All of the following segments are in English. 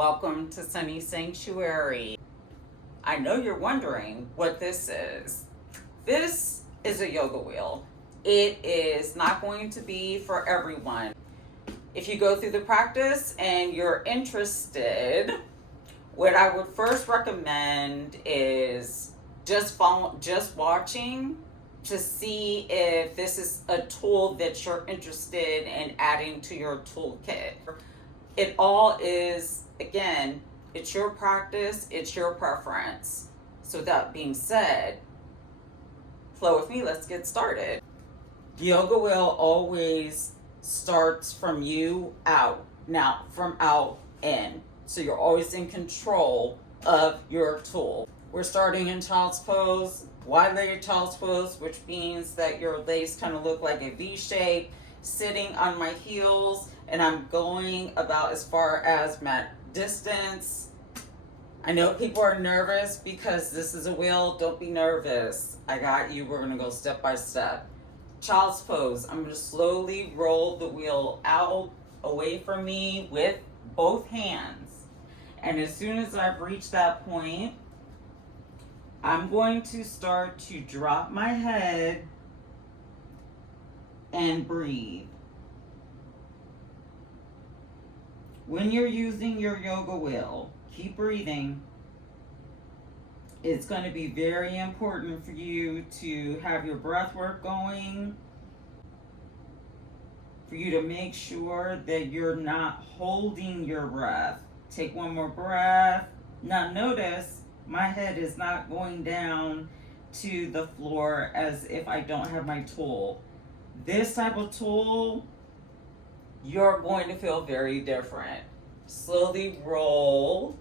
Welcome to Sunny Sanctuary. I know you're wondering what this is. This is a yoga wheel. It is not going to be for everyone. If you go through the practice and you're interested, what I would first recommend is just watching to see if this is a tool that you're interested in adding to your toolkit. It all is, again, it's your practice, it's your preference. So that being said, flow with me, let's get started. Yoga wheel always starts from you out, now from out in. So you're always in control of your tool. We're starting in child's pose, wide-legged child's pose, which means that your legs kind of look like a V shape, sitting on my heels, and I'm going about as far as mat distance. I know people are nervous because this is a wheel. Don't be nervous. I got you. We're going to go step by step. Child's pose. I'm going to slowly roll the wheel out away from me with both hands. And as soon as I've reached that point, I'm going to start to drop my head and breathe. When you're using your yoga wheel, keep breathing. It's going to be very important for you to have your breath work going, for you to make sure that you're not holding your breath. Take one more breath. Now notice my head is not going down to the floor as if I don't have my tool. This type of tool, you're going to feel very different. Slowly roll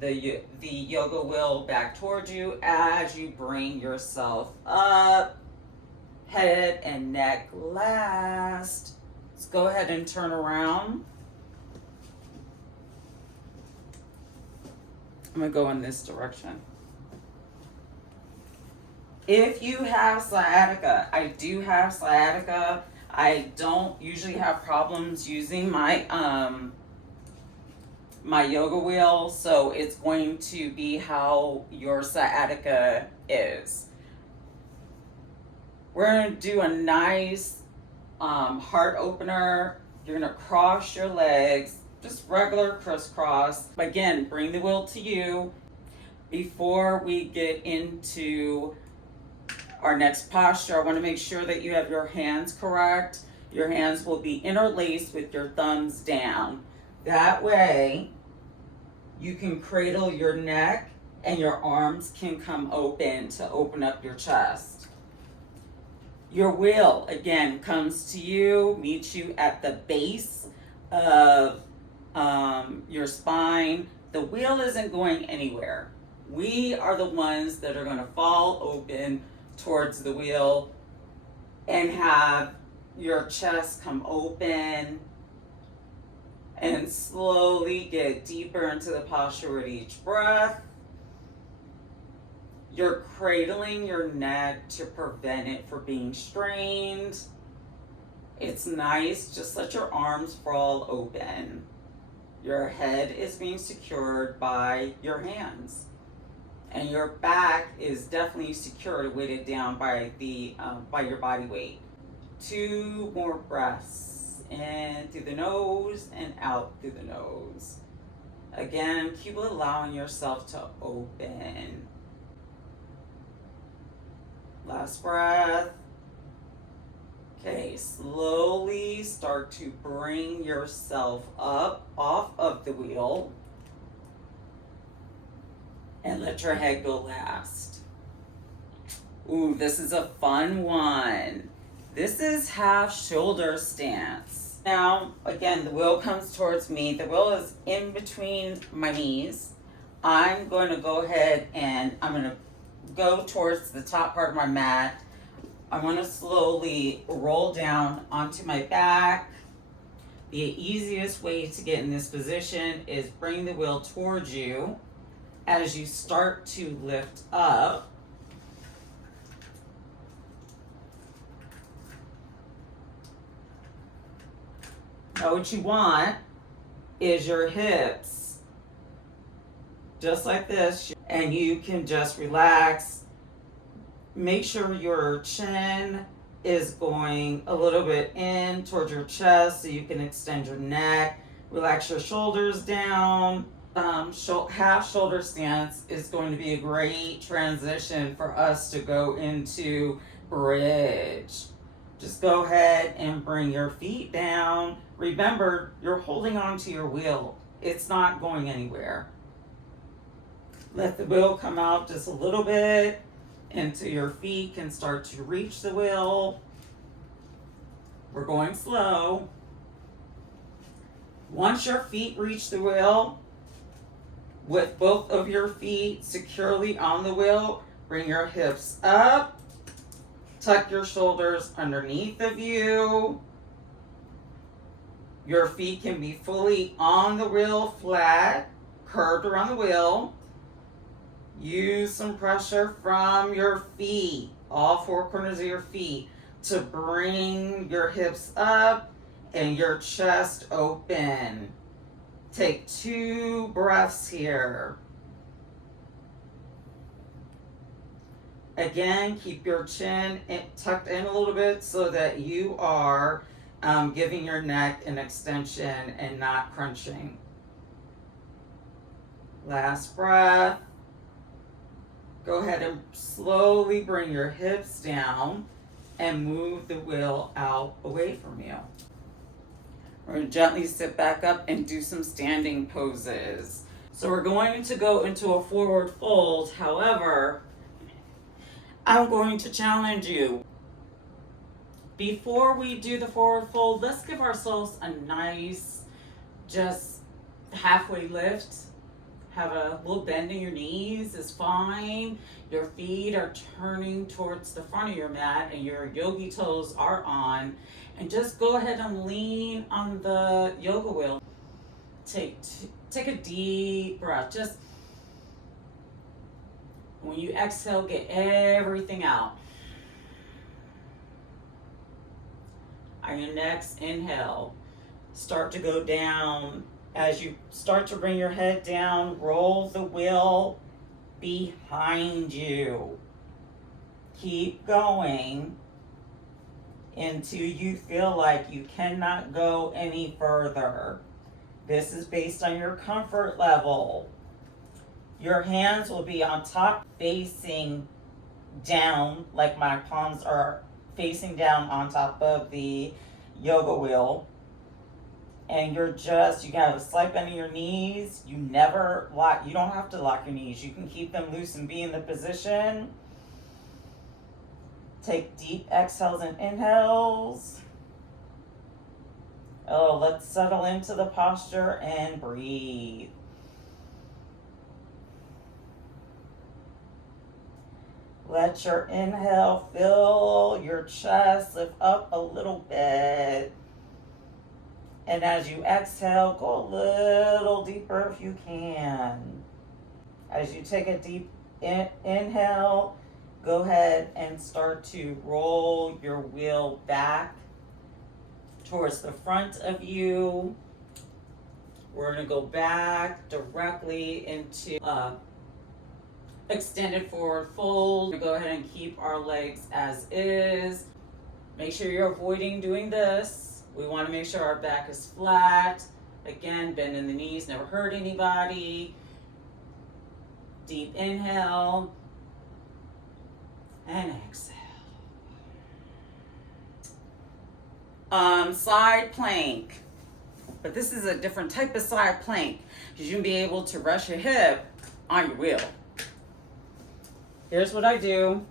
the yoga wheel back towards you as you bring yourself up. Head and neck last. Let's go ahead and turn around. I'm going to go in this direction. If you have sciatica, I do have sciatica. I don't usually have problems using my my yoga wheel, so it's going to be how your sciatica is. We're going to do a nice heart opener. You're going to cross your legs, just regular crisscross. Again, bring the wheel to you. Before we get into our next posture, I want to make sure that you have your hands correct. Your hands will be interlaced with your thumbs down. That way, you can cradle your neck and your arms can come open to open up your chest. Your wheel, again, comes to you, meets you at the base of your spine. The wheel isn't going anywhere. We are the ones that are going to fall open towards the wheel and have your chest come open and slowly get deeper into the posture with each breath. You're cradling your neck to prevent it from being strained. It's nice, just let your arms fall open. Your head is being secured by your hands. And your back is definitely secured, weighted down by your body weight. 2 more breaths. In through the nose and out through the nose. Again, keep allowing yourself to open. Last breath. Okay, slowly start to bring yourself up off of the wheel. And let your head go last. Ooh, this is a fun one. This is half shoulder stance. Now, again, the wheel comes towards me. The wheel is in between my knees. I'm going to go ahead and I'm going to go towards the top part of my mat. I want to slowly roll down onto my back. The easiest way to get in this position is bring the wheel towards you as you start to lift up. Now what you want is your hips just like this, and you can just relax. Make sure your chin is going a little bit in towards your chest so you can extend your neck. Relax your shoulders down. Half shoulder stance is going to be a great transition for us to go into bridge. Just go ahead and bring your feet down. Remember, you're holding on to your wheel. It's not going anywhere. Let the wheel come out just a little bit until your feet can start to reach the wheel. We're going slow. Once your feet reach the wheel, with both of your feet securely on the wheel, bring your hips up, tuck your shoulders underneath of you. Your feet can be fully on the wheel, flat, curved around the wheel. Use some pressure from your feet, all four corners of your feet, to bring your hips up and your chest open. Take 2 breaths here. Again, keep your chin tucked in a little bit so that you are giving your neck an extension and not crunching. Last breath. Go ahead and slowly bring your hips down and move the wheel out away from you. We're going to gently sit back up and do some standing poses. So we're going to go into a forward fold. However, I'm going to challenge you. Before we do the forward fold, let's give ourselves a nice, just halfway lift. Have a little bend in your knees is fine. Your feet are turning towards the front of your mat and your yogi toes are on. And just go ahead and lean on the yoga wheel. Take a deep breath. Just when you exhale, get everything out. On your next inhale, start to go down. As you start to bring your head down, roll the wheel behind you. Keep going until you feel like you cannot go any further. This is based on your comfort level. Your hands will be on top, facing down, like my palms are facing down on top of the yoga wheel. And you have a slight bend in your knees. You don't have to lock your knees. You can keep them loose and be in the position. Take deep exhales and inhales. Let's settle into the posture and breathe. Let your inhale fill your chest, lift up a little bit. And as you exhale, go a little deeper if you can. As you take a deep inhale, go ahead and start to roll your wheel back towards the front of you. We're going to go back directly into extended forward fold. We're going to go ahead and keep our legs as is. Make sure you're avoiding doing this. We want to make sure our back is flat. Again, bend in the knees, never hurt anybody. Deep inhale and exhale. Side plank. But this is a different type of side plank because you can be able to rest your hip on your wheel. Here's what I do.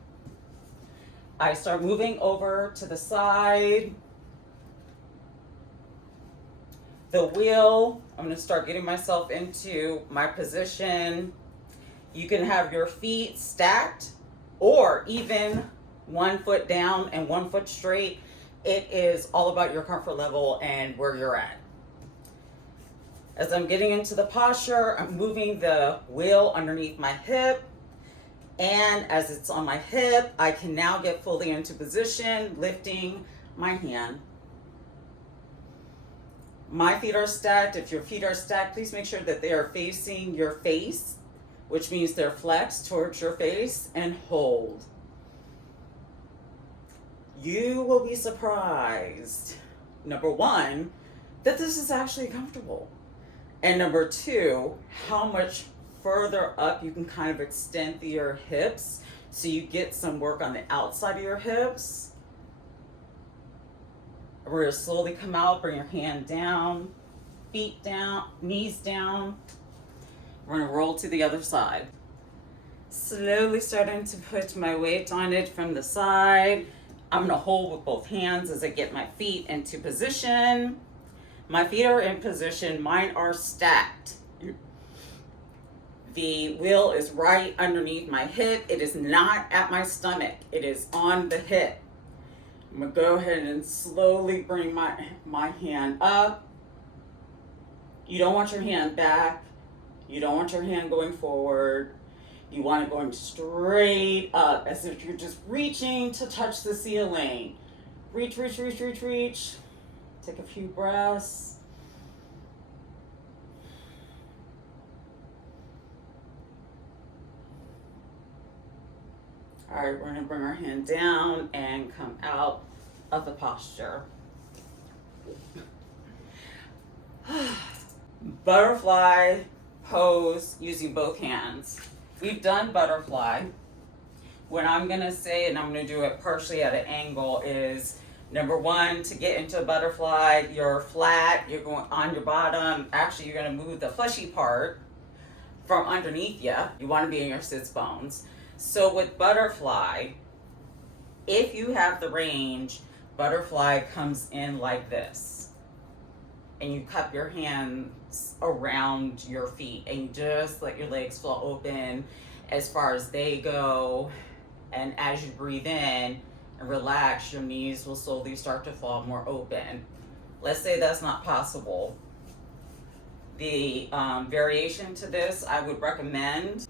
I start moving over to the side. The wheel, I'm going to start getting myself into my position. You can have your feet stacked or even 1 foot down and 1 foot straight. It is all about your comfort level and where you're at. As I'm getting into the posture, I'm moving the wheel underneath my hip. And as it's on my hip, I can now get fully into position, lifting my hand. My feet are stacked. If your feet are stacked, please make sure that they are facing your face which means they're flexed towards your face, and hold. You will be surprised, number one, that this is actually comfortable. And number two, how much further up you can kind of extend your hips so you get some work on the outside of your hips. We're going to slowly come out, bring your hand down, feet down, knees down. We're going to roll to the other side. Slowly starting to put my weight on it from the side. I'm going to hold with both hands as I get my feet into position. My feet are in position. Mine are stacked. The wheel is right underneath my hip. It is not at my stomach. It is on the hip. I'm going to go ahead and slowly bring my hand up. You don't want your hand back. You don't want your hand going forward. You want it going straight up as if you're just reaching to touch the ceiling. Reach, reach, reach, reach, reach. Take a few breaths. All right, we're going to bring our hand down and come out of the posture. Butterfly pose using both hands. We've done butterfly. What I'm going to say, and I'm going to do it partially at an angle, is number one, to get into a butterfly, you're flat, you're going on your bottom. Actually, you're going to move the fleshy part from underneath you. You want to be in your sits bones. So with butterfly, if you have the range, butterfly comes in like this. And you cup your hands around your feet and you just let your legs flow open as far as they go. And as you breathe in and relax, your knees will slowly start to fall more open. Let's say that's not possible. The variation to this, I would recommend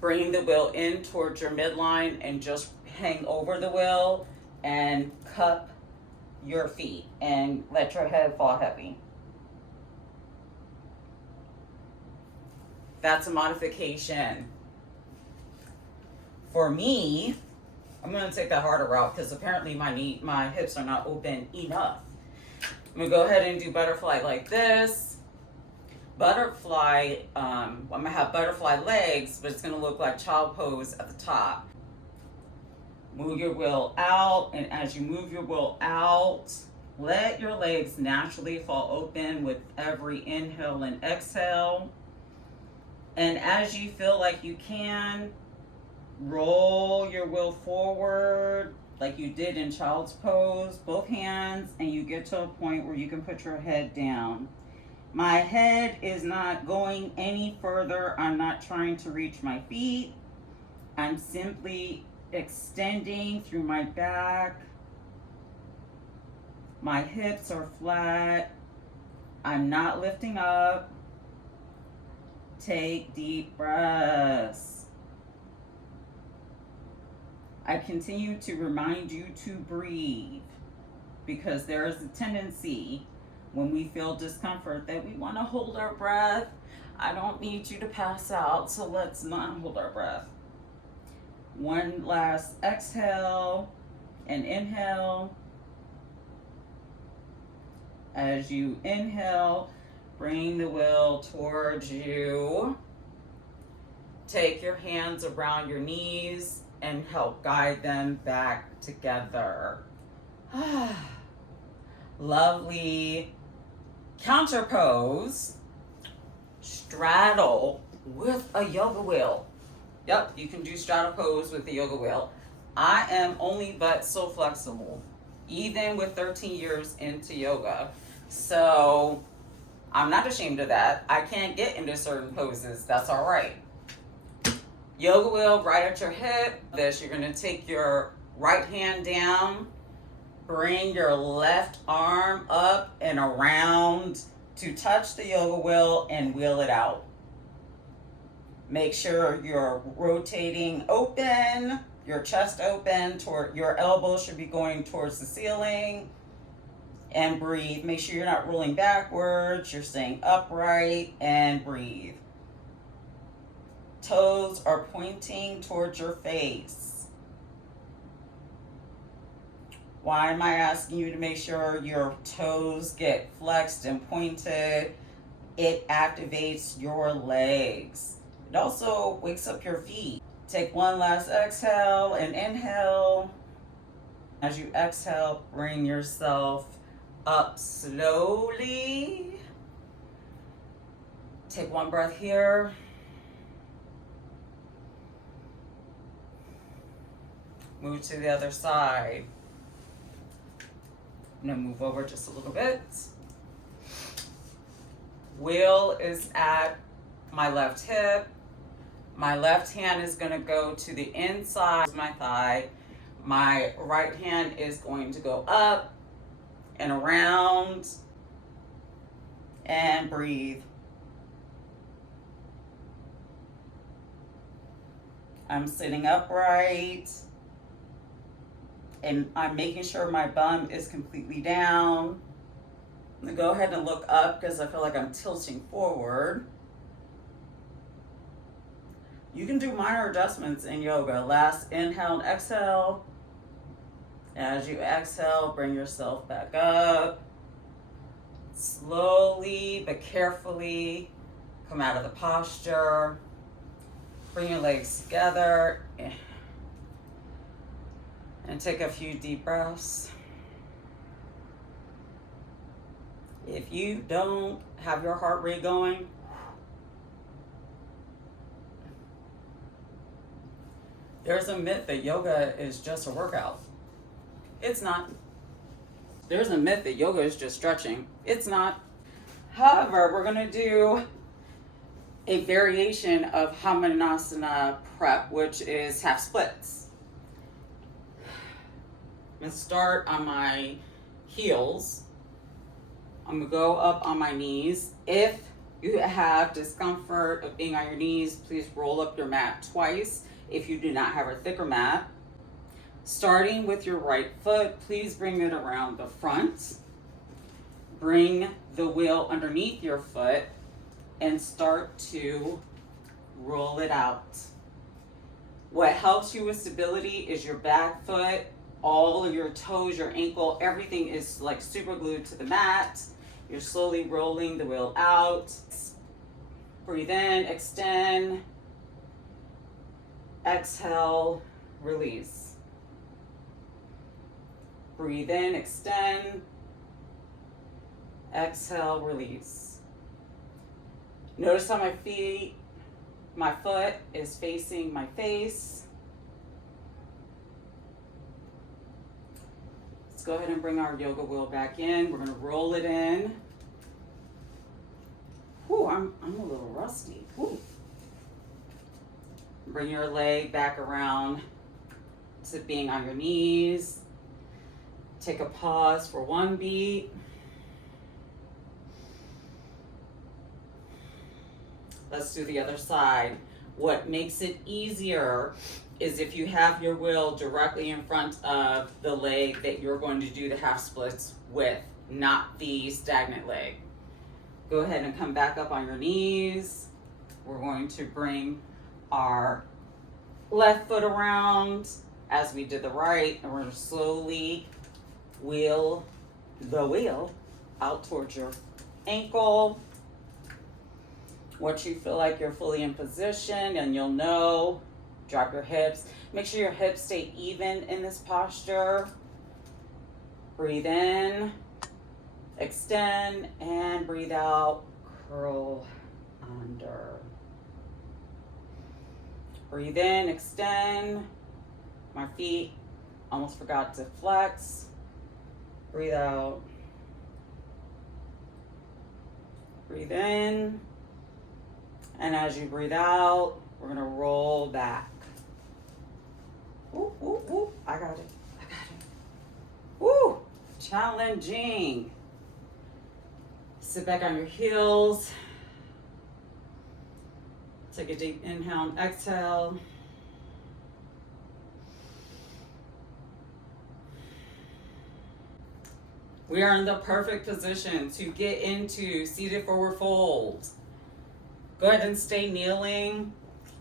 bringing the wheel in towards your midline and just hang over the wheel and cup your feet and let your head fall heavy. That's a modification. For me, I'm going to take that harder route because apparently my hips are not open enough. I'm going to go ahead and do butterfly like this. Butterfly, I'm going to have butterfly legs, but it's going to look like child pose at the top. Move your wheel out, and as you move your wheel out, let your legs naturally fall open with every inhale and exhale. And as you feel like you can, roll your wheel forward like you did in child's pose, both hands, and you get to a point where you can put your head down. My head is not going any further. I'm not trying to reach my feet. I'm simply extending through my back. My hips are flat. I'm not lifting up. Take deep breaths. I continue to remind you to breathe because there is a tendency when we feel discomfort that we want to hold our breath. I don't need you to pass out, so let's not hold our breath. One last exhale and inhale. As you inhale, bring the wheel towards you. Take your hands around your knees and help guide them back together. Lovely. Counter pose, straddle with a yoga wheel. Yep, you can do straddle pose with the yoga wheel. I am only but so flexible, even with 13 years into yoga. So I'm not ashamed of that. I can't get into certain poses. That's all right. Yoga wheel right at your hip. You're going to take your right hand down. Bring your left arm up and around to touch the yoga wheel and wheel it out. Make sure you're rotating open, your chest open, toward your elbows should be going towards the ceiling. And breathe. Make sure you're not rolling backwards, you're staying upright and breathe. toes are pointing towards your face. Why am I asking you to make sure your toes get flexed and pointed? It activates your legs. It also wakes up your feet. Take one last exhale and inhale. As you exhale, bring yourself up slowly. Take one breath here. Move to the other side. I'm gonna move over just a little bit. Wheel is at my left hip. My left hand is gonna go to the inside of my thigh. My right hand is going to go up and around and breathe. I'm sitting upright and I'm making sure my bum is completely down. I'm gonna go ahead and look up because I feel like I'm tilting forward. You can do minor adjustments in yoga. Last inhale and exhale. As you exhale, bring yourself back up. Slowly but carefully come out of the posture. Bring your legs together and take a few deep breaths. If you don't have your heart rate going, there's a myth that yoga is just a workout. It's not. There's a myth that yoga is just stretching. It's not. However, we're gonna do a variation of Hamanasana prep, which is half splits. I'm gonna start on my heels. I'm gonna go up on my knees. If you have discomfort of being on your knees, please roll up your mat twice if you do not have a thicker mat. Starting with your right foot, please bring it around the front. Bring the wheel underneath your foot and start to roll it out. What helps you with stability is your back foot, all of your toes, your ankle, everything is like super glued to the mat. You're slowly rolling the wheel out. Breathe in, extend. Exhale, release. Breathe in, extend. Exhale, release. Notice how my foot is facing my face. Let's go ahead and bring our yoga wheel back in. We're gonna roll it in. Whew, I'm a little rusty. Whew. Bring your leg back around to being on your knees. Take a pause for one beat. Let's do the other side. What makes it easier is if you have your wheel directly in front of the leg that you're going to do the half splits with, not the stagnant leg. Go ahead and come back up on your knees. We're going to bring our left foot around as we did the right, and we're going to slowly wheel the wheel out towards your ankle. Once you feel like you're fully in position, and you'll know, drop your hips. Make sure your hips stay even in this posture. Breathe in, extend, and breathe out, curl under. Breathe in, extend. My feet almost forgot to flex. Breathe out. Breathe in. And as you breathe out, we're gonna roll back. Ooh, ooh, ooh. I got it. Woo! Challenging. Sit back on your heels. Take a deep inhale and exhale. We are in the perfect position to get into seated forward fold. Go ahead and stay kneeling.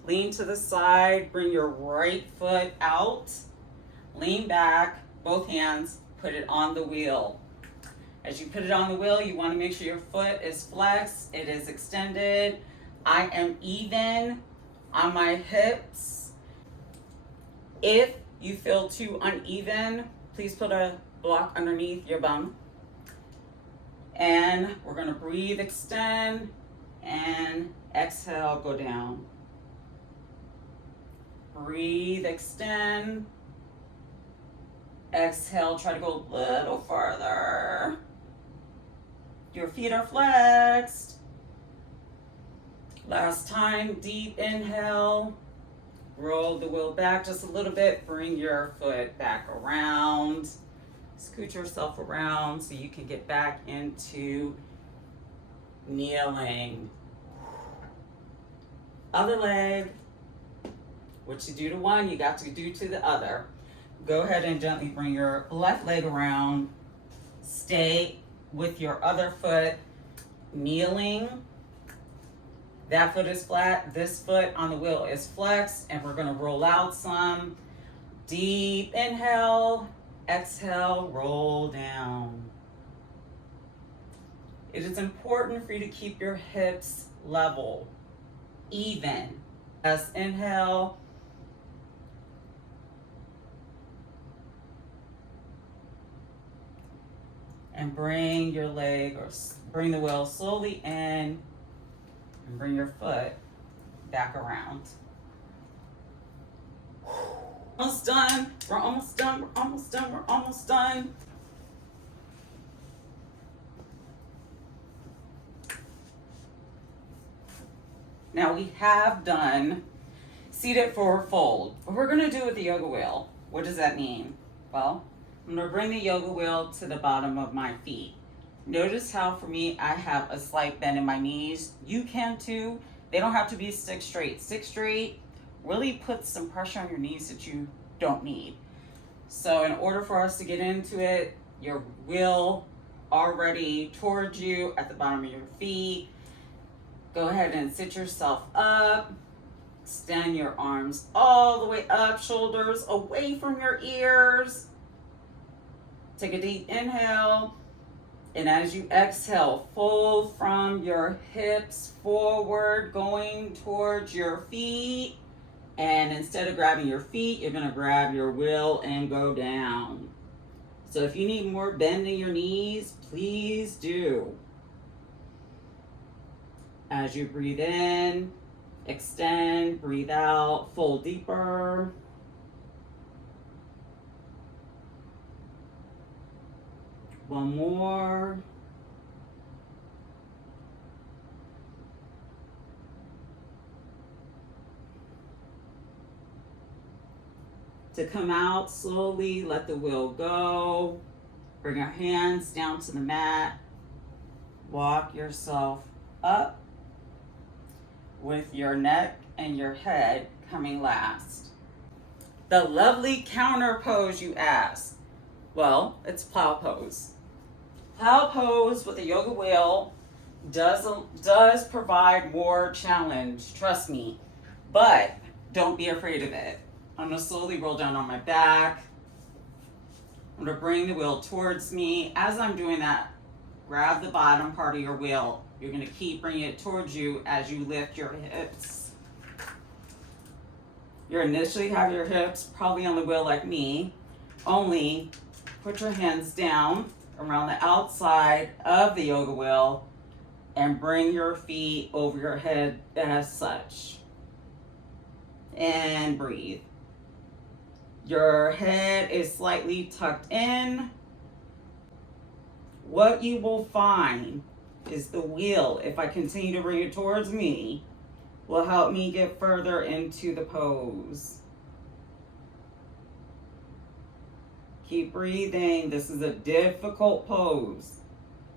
Lean to the side, bring your right foot out, lean back, both hands, put it on the wheel. As you put it on the wheel, you want to make sure your foot is flexed, it is extended. I am even on my hips. If you feel too uneven, please put a block underneath your bum. And we're going to breathe, extend, and exhale, go down. Breathe, extend. Exhale, try to go a little farther. Your feet are flexed. Last time, deep inhale. Roll the wheel back just a little bit. Bring your foot back around. Scoot yourself around so you can get back into kneeling. Other leg. What you do to one, you got to do to the other. Go ahead and gently bring your left leg around. Stay with your other foot kneeling. That foot is flat. This foot on the wheel is flexed, and we're going to roll out some. Deep inhale. Exhale, roll down. It is important for you to keep your hips level, even. As inhale. And bring your leg or bring the wheel slowly in and bring your foot back around. Almost done. We're almost done. We're almost done. We're almost done. Now we have done seated forward fold. What we're going to do with the yoga wheel, what does that mean? Well, I'm going to bring the yoga wheel to the bottom of my feet. Notice how for me I have a slight bend in my knees. You can too. They don't have to be stick straight. Stick straight really puts some pressure on your knees that you don't need. So in order for us to get into it, your wheel already towards you at the bottom of your feet. Go ahead and sit yourself up. Extend your arms all the way up, shoulders away from your ears. Take a deep inhale. And as you exhale, fold from your hips forward, going towards your feet. And instead of grabbing your feet, you're going to grab your wheel and go down. So if you need more bend in your knees, please do. As you breathe in, extend, breathe out, fold deeper. One more. To come out slowly, let the wheel go. Bring your hands down to the mat. Walk yourself up with your neck and your head coming last. The lovely counter pose, you ask. Well, it's plow pose. Plow pose with a yoga wheel does provide more challenge, trust me. But don't be afraid of it. I'm going to slowly roll down on my back. I'm going to bring the wheel towards me. As I'm doing that, grab the bottom part of your wheel. You're going to keep bringing it towards you as you lift your hips. You initially have your hips probably on the wheel like me. Only put your hands down around the outside of the yoga wheel and bring your feet over your head as such. And breathe. Your head is slightly tucked in. What you will find is the wheel, if I continue to bring it towards me, will help me get further into the pose. Keep breathing. This is a difficult pose.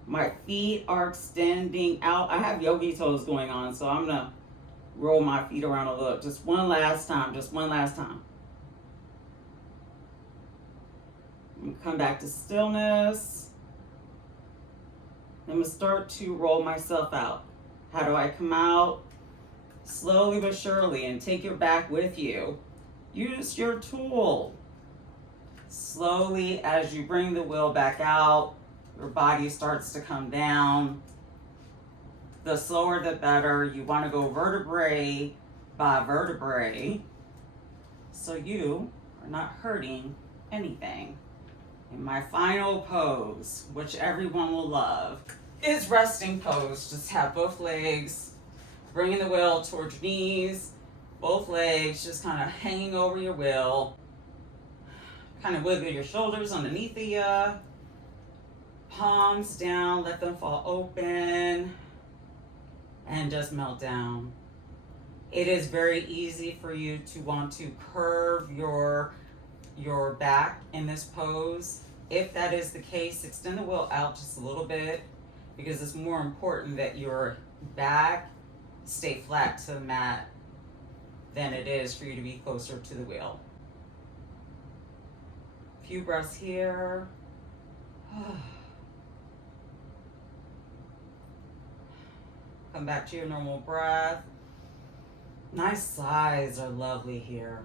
My feet are extending out. I have yogi toes going on, so I'm gonna roll my feet around a little. Just one last time, just one last time. Come back to stillness. I'm gonna start to roll myself out. How do I come out? slowly but surely, and take your back with you. Use your tool. Slowly, as you bring the wheel back out, your body starts to come down. The slower the better. You want to go vertebrae by vertebrae so you are not hurting anything. And my final pose, which everyone will love, is resting pose. Just have both legs, bringing the wheel towards your knees, both legs just kind of hanging over your wheel. Kind of wiggle your shoulders underneath the palms down, let them fall open, and just melt down. It is very easy for you to want to curve your back in this pose. If that is the case, extend the wheel out just a little bit, because it's more important that your back stay flat to the mat than it is for you to be closer to the wheel. A few breaths here. Come back to your normal breath. Nice sighs are lovely here.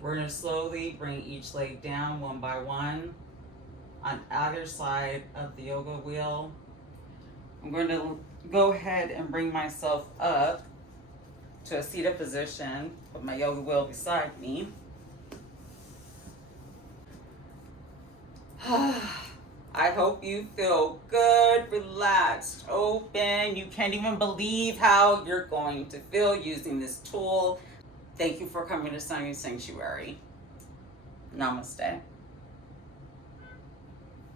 We're going to slowly bring each leg down one by one on either side of the yoga wheel. I'm going to go ahead and bring myself up to a seated position with my yoga wheel beside me. I hope you feel good, relaxed, open. You can't even believe how you're going to feel using this tool. Thank you for coming to Sunny Sanctuary. Namaste.